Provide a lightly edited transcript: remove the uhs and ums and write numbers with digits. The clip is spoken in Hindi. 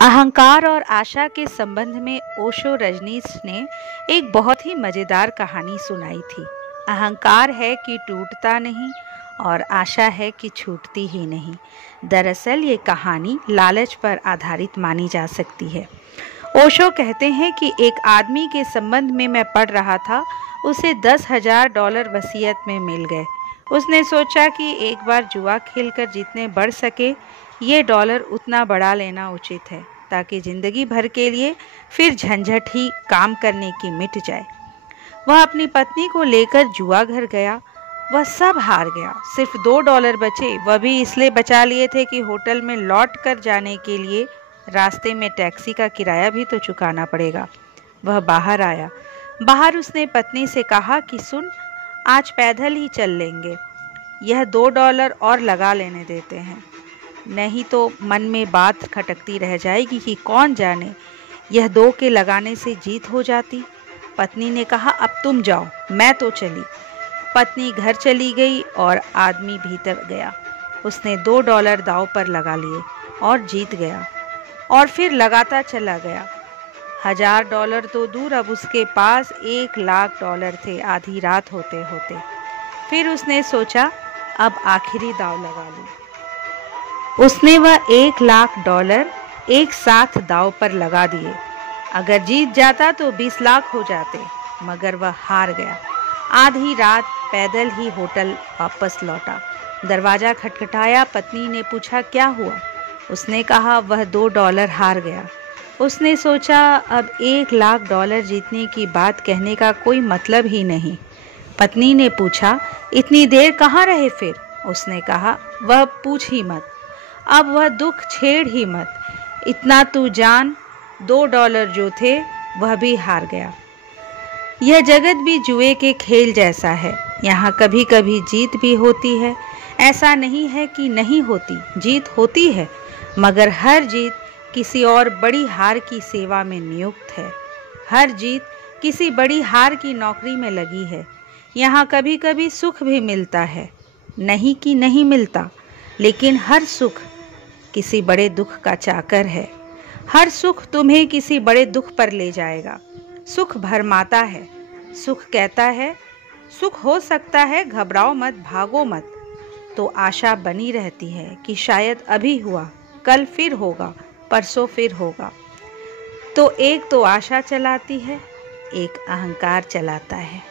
अहंकार और आशा के संबंध में ओशो रजनीश ने एक बहुत ही मज़ेदार कहानी सुनाई थी। अहंकार है कि टूटता नहीं और आशा है कि छूटती ही नहीं। दरअसल ये कहानी लालच पर आधारित मानी जा सकती है। ओशो कहते हैं कि एक आदमी के संबंध में मैं पढ़ रहा था, उसे $10,000 वसीयत में मिल गए। उसने सोचा कि एक बार जुआ खेलकर जितने बढ़ सके ये डॉलर उतना बढ़ा लेना उचित है, ताकि ज़िंदगी भर के लिए फिर झंझट ही काम करने की मिट जाए। वह अपनी पत्नी को लेकर जुआ घर गया। वह सब हार गया। सिर्फ $2 बचे, वह भी इसलिए बचा लिए थे कि होटल में लौट कर जाने के लिए रास्ते में टैक्सी का किराया भी तो चुकाना पड़ेगा। वह बाहर आया। बाहर उसने पत्नी से कहा कि सुन, आज पैदल ही चल लेंगे, यह $2 और लगा लेने देते हैं, नहीं तो मन में बात खटकती रह जाएगी कि कौन जाने यह 2 के लगाने से जीत हो जाती। पत्नी ने कहा, अब तुम जाओ, मैं तो चली। पत्नी घर चली गई और आदमी भीतर गया। उसने $2 दांव पर लगा लिए और जीत गया और फिर लगाता चला गया। $1,000 तो दूर, अब उसके पास $1,00,000 थे आधी रात होते होते। फिर उसने सोचा, अब आखिरी दांव लगा लूं। उसने वह $1,00,000 एक साथ दांव पर लगा दिए। अगर जीत जाता तो 20 लाख हो जाते, मगर वह हार गया। आधी रात पैदल ही होटल वापस लौटा। दरवाज़ा खटखटाया। पत्नी ने पूछा, क्या हुआ? उसने कहा, वह $2 हार गया। उसने सोचा, अब $1,00,000 जीतने की बात कहने का कोई मतलब ही नहीं। पत्नी ने पूछा, इतनी देर कहाँ रहे फिर? उसने कहा, वह पूछ ही मत, अब वह दुख छेड़ ही मत। इतना तू जान, $2 जो थे वह भी हार गया। यह जगत भी जुए के खेल जैसा है। यहाँ कभी कभी जीत भी होती है। ऐसा नहीं है कि नहीं होती, जीत होती है, मगर हर जीत किसी और बड़ी हार की सेवा में नियुक्त है। हर जीत किसी बड़ी हार की नौकरी में लगी है। यहाँ कभी कभी सुख भी मिलता है, नहीं कि नहीं मिलता, लेकिन हर सुख किसी बड़े दुख का चाकर है। हर सुख तुम्हें किसी बड़े दुख पर ले जाएगा। सुख भरमाता है, सुख कहता है सुख हो सकता है, घबराओ मत, भागो मत। तो आशा बनी रहती है कि शायद अभी हुआ, कल फिर होगा, परसों फिर होगा। तो एक तो आशा चलाती है, एक अहंकार चलाता है।